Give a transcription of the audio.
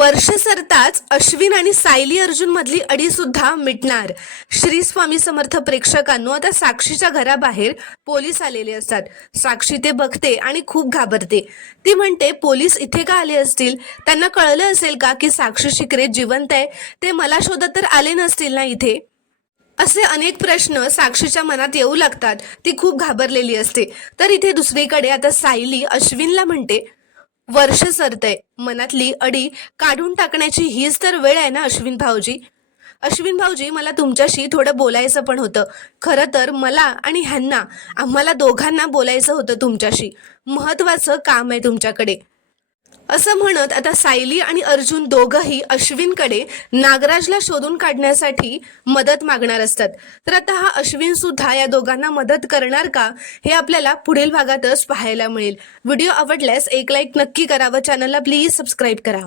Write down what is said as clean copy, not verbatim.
वर्ष सरताच अश्विन आणि सायली अर्जुन मधली अडी सुद्धा मिटणार। श्री स्वामी समर्थ प्रेक्षकांनो, आता साक्षीच्या घराबाहेर पोलीस आलेले असतात। साक्षी ते बघते आणि खूप घाबरते। ती म्हणते, पोलीस इथे का आले असतील? त्यांना कळलं असेल का की साक्षी शिकरे जिवंत आहे? ते मला शोधत तर आले नसतील ना इथे? असे अनेक प्रश्न साक्षीच्या मनात येऊ लागतात। ती खूप घाबरलेली असते। तर इथे दुसरीकडे आता सायली अश्विनला म्हणते, वर्ष सरतय, मनातली अडी काढून टाकण्याची हीच तर वेळ आहे ना अश्विन भाऊजी। अश्विन भाऊजी, मला तुमच्याशी थोडं बोलायचं पण होतं। खरं तर मला आणि आम्हाला दोघांना बोलायचं होतं तुमच्याशी। महत्त्वाचं काम आहे तुमच्याकडे। असं म्हणत आता सायली आणि अर्जुन दोघंही अश्विनकडे नागराजला शोधून काढण्यासाठी मदत मागणार असतात। तर आता हा अश्विन सुद्धा या दोघांना मदत करणार का, हे आपल्याला पुढील भागातच पाहायला मिळेल। व्हिडिओ आवडल्यास एक लाईक नक्की करा व चॅनलला प्लीज सबस्क्राईब करा।